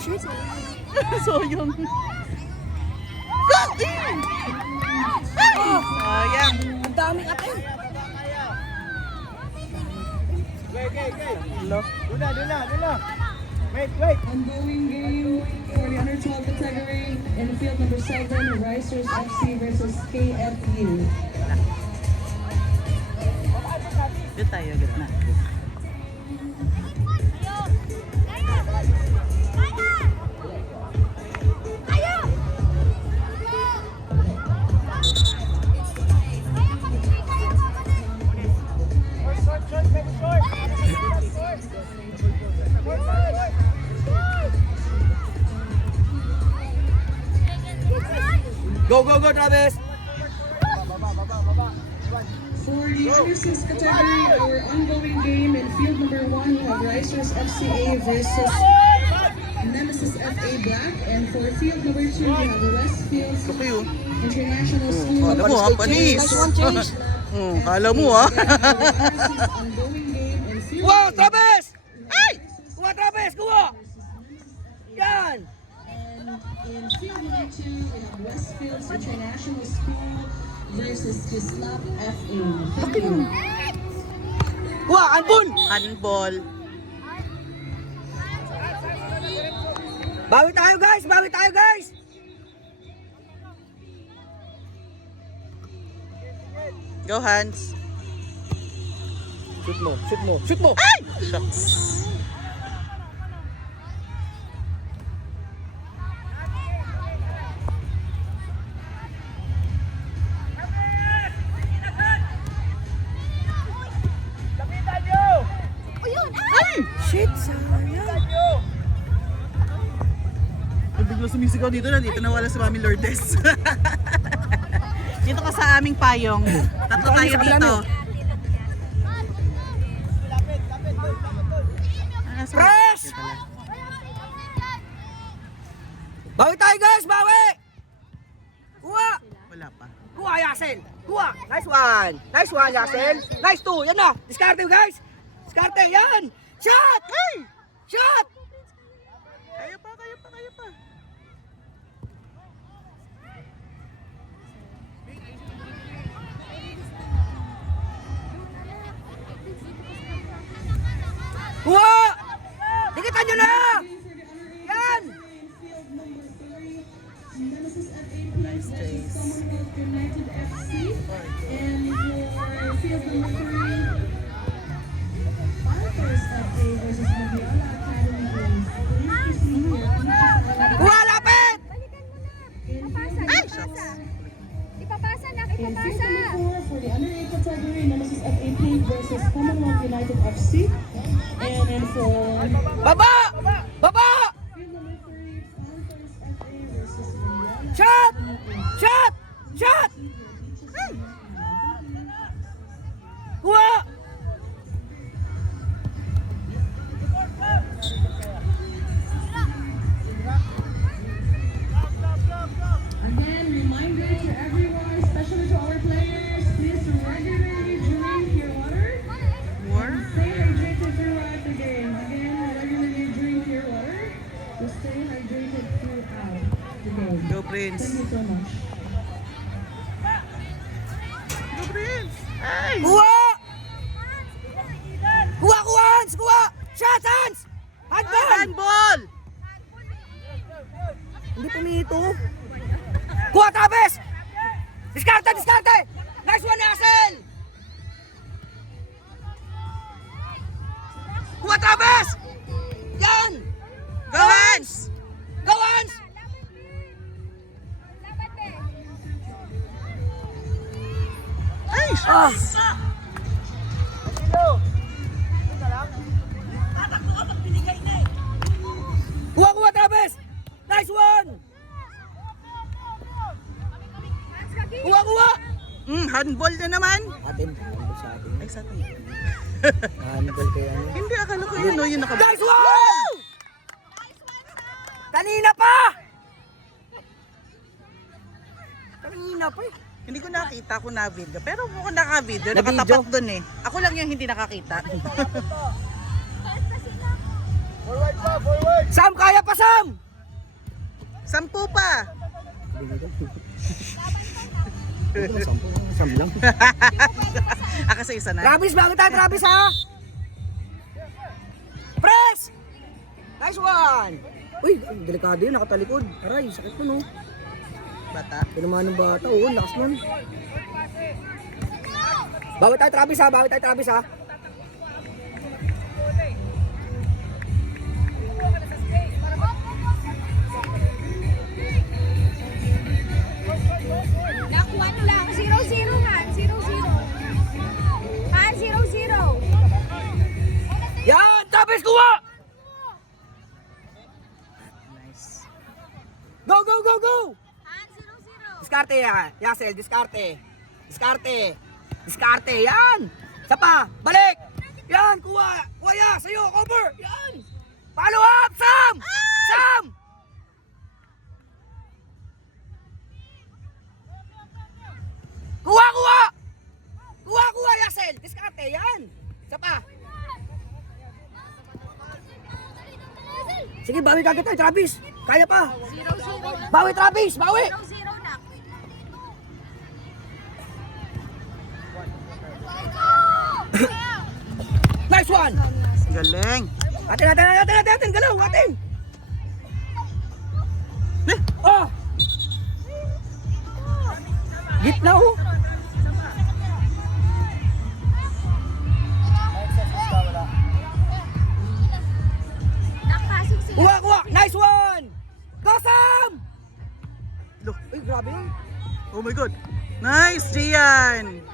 shit. Sayang. Sayang. Ang daming atin. Hello. Duna. Wait. Ongoing game for the under 12 category in field number 7, Risers FC versus KFU. Dito tayo, gitna. Go, Travis. For the under 6 category, our ongoing game in field number 1, we have Risers FCA versus Nemesis FA Black. And for field number 2, we have the Westfields International School. Kala mo ha, panis. Nice one, change. Kala mo ha. Ongoing game in field Kuha, Travis! Ay! Kuha, Travis! Kuha! Yan! In field number 2, we have Westfields International School versus Kislap FA. Thank you. Kuha, Anbun! Handball. Bawi tayo, guys! Go Hans. Shoot mo! Ay! Shucks. Shit, sayang. Bigla sumisigaw dito, nandito nawala si Mami Lourdes. Dito ka sa aming payong. Tatlo tayo dito. Press! Bawi tayo, guys! Bawi! Kuha! Wala pa. Kuha, Yasin! Kuha! Nice one, Yasin! Nice two! Yan na! Diskarte, guys! Diskarte, yan! Shot! Hey! Shot! Kaya pa. Kuha! Dikitan nyo na! Yan! Nemesis FA plays versus Commonwealth United FC. And for field number 3, Panthers FA versus Maviola Academy Games. Please proceed to your features. Kuha, lapit! Ipapasa na, In field number 4, for the under 8 category, Nemesis FA played versus Commonwealth United FC. And then for Baba! Baba! field number 3, Panthers FA versus Maviola. Shot! Shot! Shot! Kuha! Again, reminder to everyone, especially to our players, please regularly drink your water. Stay hydrated throughout the game. Again, regularly drink your water to stay hydrated throughout the game. Go Prince. Thank you so much. Go Prince. Ay! Kuha! Kuha, Hans! Kuha! Shot, Hans! Handball! Handball! Hindi pumito. Kuha, Travis! Diskarte! Nice one, Yasin! Kuha, Travis! Yan! Go Hans! Go, Hans! Ay! Ah! Kuha, Travis! Nice one! Kuha! Handball na naman. Atin, handball sa atin. Ay, sa atin. Handball kaya niya. Hindi, akala ko yun, no? Yun nakabalik. Nice one! Kanina pa! Hindi ko nakita kung na-video. Pero kung naka-video, Na-video? nakatapat dun eh. Ako lang yung hindi nakakita. Sam, kaya pa, Sam! 10 pa. Sam lang. Kasi isa na. Travis, bago tayo, Travis, ha? Press! Nice one! Uy, delikado yun, nakatalikod. Aray, sakit mo, no? Bata. Tinamaan ng bata, oo, lakas nun. Bawi tayo, Travis, ha? Bawi tayo, Travis, ha? Nakuha nyo lang. 0-0 man. 0-0. Man, 0-0. Yan! Travis, kuha! Nice. Go, go, go, go! Man, 0-0. Diskarte, Yasel, diskarte. Diskarte. Diskarte, yan! Isa pa, balik! Yan, kuha! Kuha ya, sa'yo, cover! Yan! Follow up, Sam! Sam! Kuha, kuha! Kuha, kuha, Yasel! Diskarte, yan! Isa pa! Sige, bawi kagad tayo, Travis! Kaya pa! 0-0. Bawi, Travis! Bawi! 0-0 na. Nice one! Galing. Atin, galaw, atin! Oh! Gitna, oh! Nakapasok sila. Kuha, kuha! Nice one! Go, Sam! Look. Uy, grabe yun. Oh my God. Nice, Gian.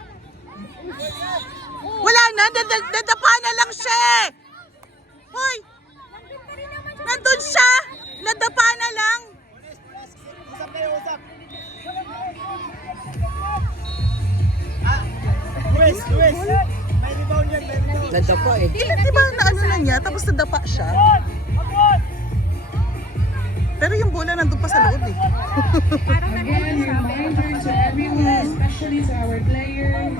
Wala na, nadapa na lang siya. Hoy, nandun siya. Nadapa na lang. Luis! May rebound yan, may rebound. Nanda pa eh. Di ba na ano na niya, tapos nadapa siya. Pero yung bola nandun pa sa loob eh. Again, reminder to everyone, especially to our players,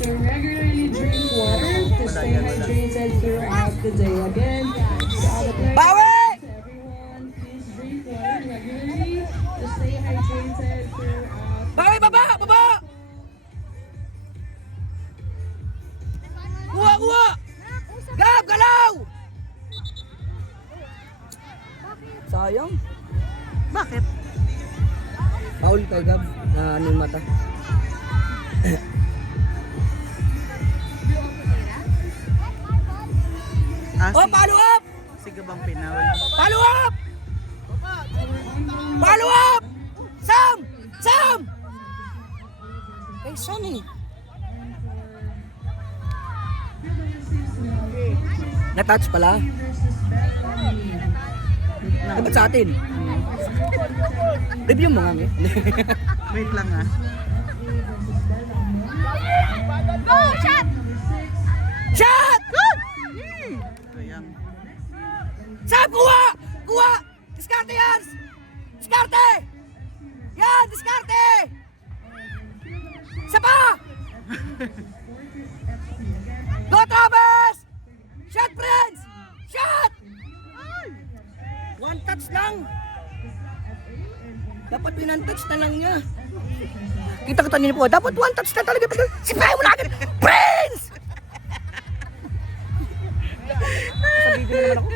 to regularly drink water to stay hydrated throughout the day. Again, to all the players, Bawi! to everyone, please drink water regularly to stay hydrated throughout. Bawi, baba! Baba! Kuha, kuha! Gab, galaw! Sayang. Bakit? Paul kay Gab. Na ano yung mata. Oh, follow up! Sige bang pinawal? Follow up! Follow up! Sam! Sam! Ay, saan eh? Na-touch pala. Ay, ba't sa atin? Review mo nga, eh. Wait lang ah. Go, shot! Shot! Good! Sayang. Sam, kuha! Kuha! Diskarte yan! Diskarte! Yan, diskarte! Isa pa! Go, Travis! Shot, friends! Shot! One touch lang. Dapat pinantouch na lang niya. Kita ko kanina po, dapat one touch na talaga. Sipahin mo na agad! Prince! Sa video na naman ako.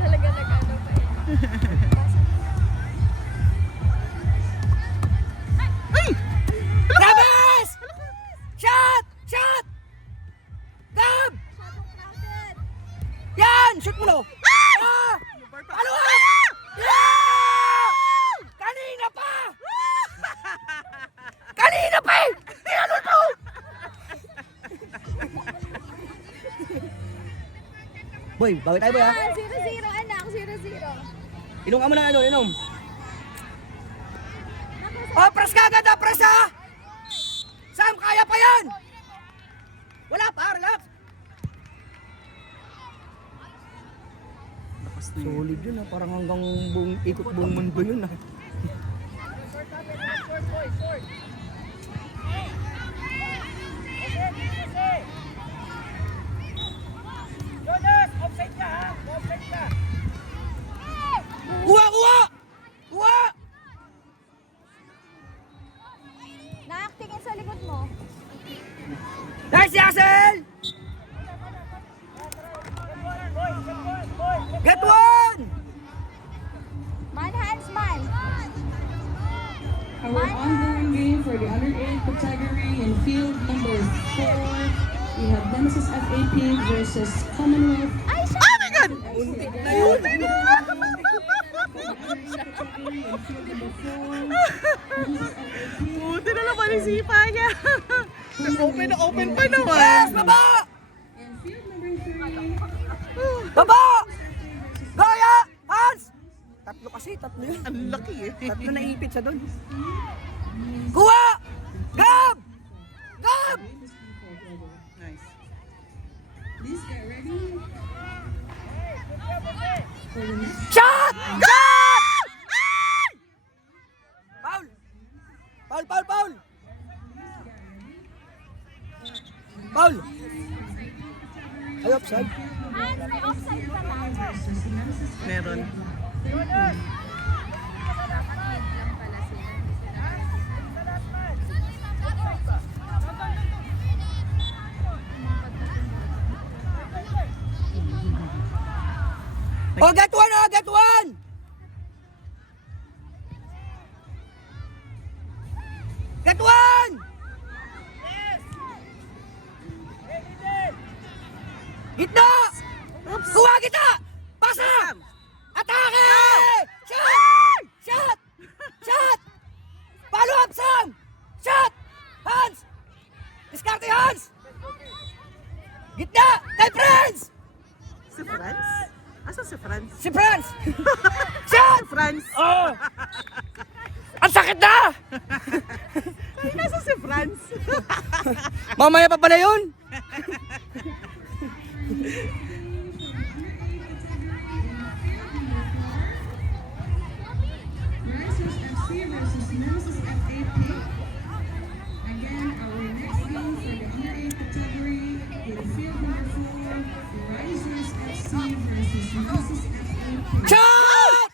Talaga nag-ano pa eh. Travis! Shot! Shot! Gab! Yan! Shoot mo no! Ah! Follow up! Yeah! Kanina pa! Kanina pa eh! Tinalon mo! Boy, bawi tayo boy ha? 0-0 anak, 0-0. Inom ka mo na ano, inom. Oh, press ka agad ha, press ha! Sam, kaya pa yan! Wala pa, relax. Tapos na yun. Solid yun ha, parang hanggang buong, ikot buong mundo yun ha. mo. Nice, Yassel! Get one! Man, hands, man. Our ongoing game for the under 8 category in field number 4. We have Nemesis FA Pink versus Commonwealth. Ay, siya! Oh my God! Untik na yun. Buti na naman yung sipa niya. Open na open pa naman. Yes, baba! And field number 3. Baba! Goya! Hans! Tatlo kasi, tatlo yun. Ang laki eh. Tatlo na ipit sa doon. Kuha! Gab! Gab! Nice. Please get ready for the next. Shot! Shot! Foul! Foul, foul, foul! Foul! Ay, offside. Hands, may offside ka lang. Meron. Oh, get one, oh, get one! Get one! Gitna! Kuha kita! Pasa! Atake! Shot! Shot! Shot! Follow up, Sam! Shot! Hans! Diskarte, Hans! Gitna! Kay Franz! Si Franz? Asa si Franz? Si Franz! Shot! Franz! Oh! Ang sakit na! Ay, nasa si Franz? Mamaya pa pala yun! Risers FC versus Nemesis FA Pink. Again, our next game for the under 8 category in field number 4. Risers FC versus Nemesis FA Pink. Shot!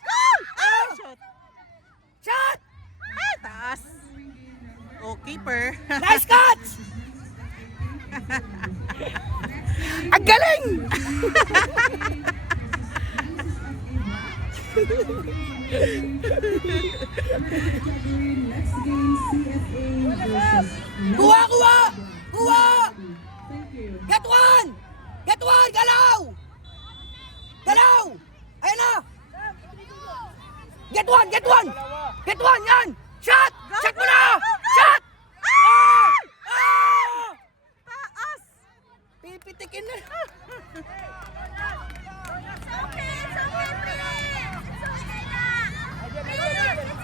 Ah! Shot! Shot! Ah, taas! Oh, keeper! Nice catch! Ang galing! Category next game CFA versus Kuha, kuha! Kuha! Thank you. Get one! Get one! Galaw! Galaw! Ayan na! Get one! Get one! Get one! Yan! Shot! Shot mo na! Shot! Ah! Ah! Taas! Pipitikin na. It's okay, Prince. It's okay na.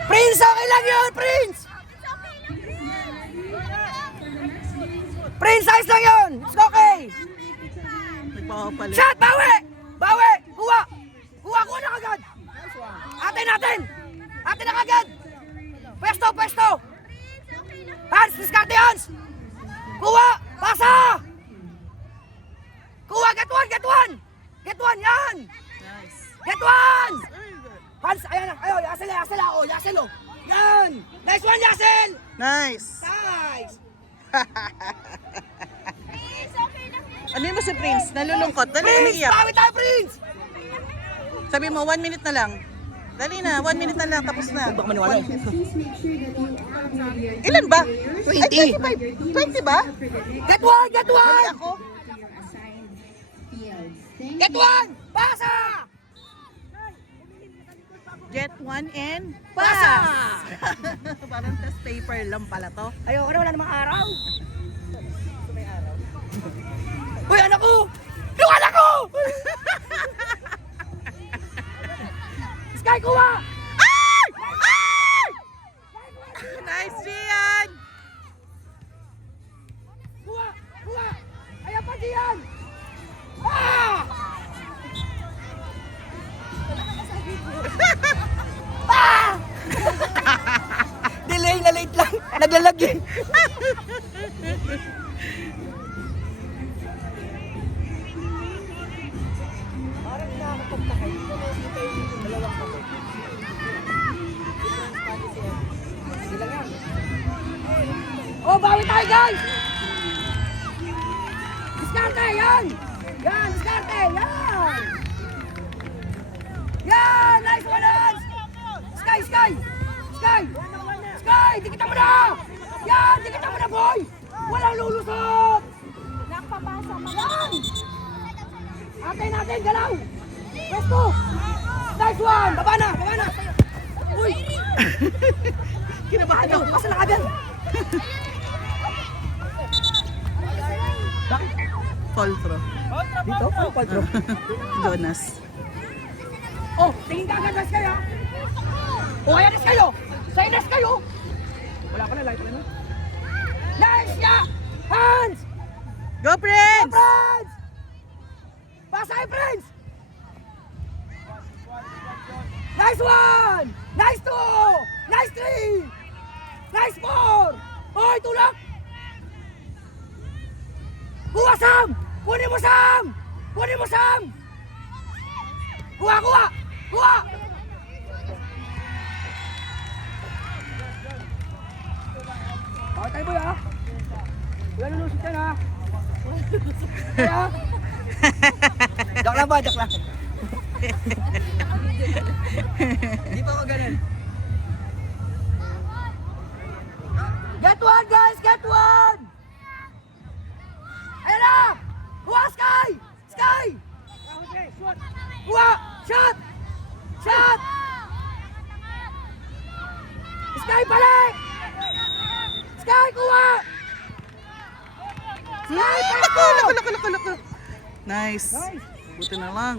Prince, okay lang yun! Prince! It's okay lang, Prince. Prince, ayos lang yun! It's okay! Nagpapapalit. Shot! Bawi! Bawi! Kuha! Kuha! Kuha na kagad! Atin! Atin! Atin na kagad! Pwesto! Pwesto! Hans! Diskarte, Hans! Kuha! Pasa! Kuha! Get one! Get one! Get one! Yan! Nice. Get one! Very good. Hans! Ayan na! Ayo! Yasel! Yasel! Oh! Yasel! Oh! Yan! Nice one, Yasel! Nice. Nice! Prince, okay lang. Ano yun mo si Prince? Nalulungkot. Dali, Prince! umiiyak. Bawi tayo, Prince! Sabi mo, 1 minute na lang. Dali na, 1 minute na lang. Tapos na. Baka maniwala eh. Please make sure that you are with your Ilan ba? 20. Ay, 25. 20 ba? Get one! Get Mali one! ako. assigned fields. Thank Get one! Pasa! Get 1 and Pasa! pass. Parang test paper lang pala to. Ayoko na, wala namang araw. Uy, anak ko! Yung anak ko! Sky, kuha! Ay! Ay! Nice, Gian! Kuha! Kuha! Ayan pa diyan! Ah! Ah! Delay na late lang. Naglalagay. Parang nakakapagtakay. Nakikita yung dalawang kami. Sila nga. Oh, bawi tayo, guys! Diskarte, yan! Yan, diskarte, yan! Yan! Nice one, Hans! Sky! Sky! Dikita mo na! Yan! Dikita mo na, boy! Walang lulusot! Nakapapasa. Yan! Atay natin, galaw! Pwesto! Nice one! Baba na! Uy! Kinabahan ako! Pasa na agad! Fall throw. Dito? Ano paltro? Jonas. Oh! Tingin ka agad, Nes kayo! Oh, ayan, Nes kayo! Sa'yo, Nes kayo! Wala ka na, light na. Nice ya! Hans! Go, Prince! Friends! Pasa kay Friends! Nice one! Nice two! Nice three! Nice four! Hoy, tulak! Kuha, Sam! Kunin mo, Sam! Kunin mo, Sam! Kuha! Bakit tayo, boy, ha? Wala lulusot yan, ha? Kaya? Joke lang. Hindi pa ako ganun. Get one, guys! Get one! Ayan na! Kuha, Sky! Kuha! Shot! Sky, balik! Sky, kuha! Sky, Lako. Nice. Buti na lang.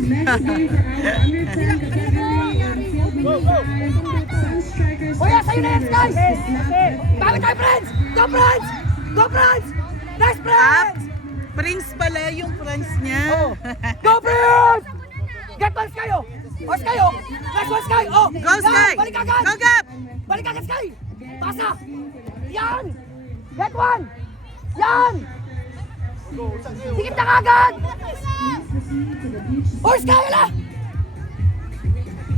Next game for our under 10 category and field number 5. Sun Strikers. Kuya, sa'yo na yan, Sky! Sky! Bakit tayo, friends? Go, friends! Nice, friends! Prince pala yung Prince niya. Oh. Go, friends! Get one, Sky, oh! O, Sky, oh! Nice one, Sky! Oh! Go, Yan, Sky! Balik agad! Go, Gap! Balik agad, Sky! Pasa! Yan! Get one! Yan! Sikip na kagad! Oh, Sky, wala!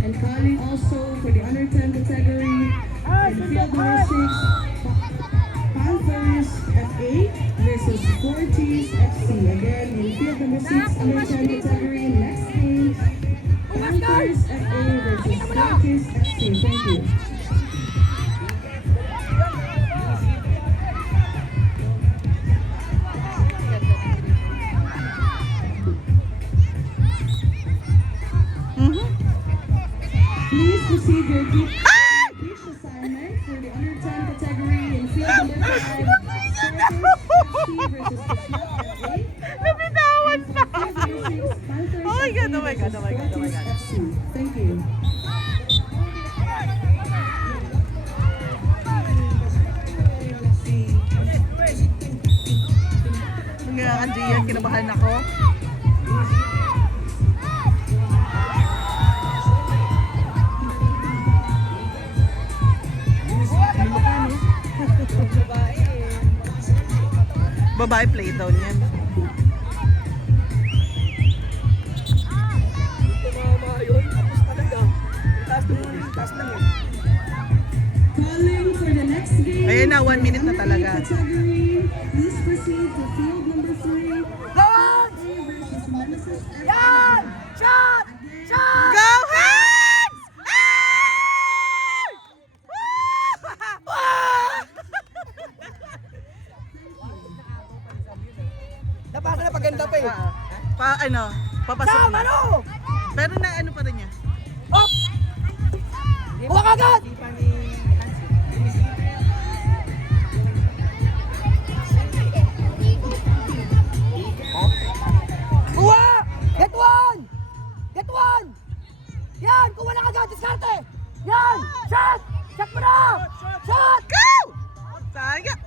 And calling also for the under 10 category in field number 6, Panthers FA versus Forties FC. Again, in field number 6, under 10 category, next game, Panthers FA versus Forties FC. Thank you. Please receive your beach assignment for the under 10 category in field number 5, Forties FC versus FA. Nabitawan pa! Panthers Oh my God, oh my God, versus oh my God, oh my Forties God. FC. Thank you. Nga ka, Gian, kinabahan ako. Babae playdown yan. Calling for the next game. Ayan na, 1 minute na talaga. Category. Please proceed to field number 3. Go on! Versus Nemesis FC. Yan! Shot! Go, Hands! Napasa na paganda pa eh. Papasok Sam, na. ano? Pero na ano pa rin niya. Hop! Kuha kagad! Kuha! Get one! Get one! Yan! Kuha na kagad! Diskarte! Yan! Shot! Shot mo na! Shot! Go! Sayang!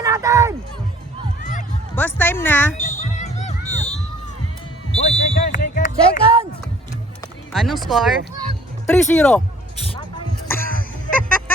Natin! Boss time na. Boy, second. Seconds! Anong score? 3-0.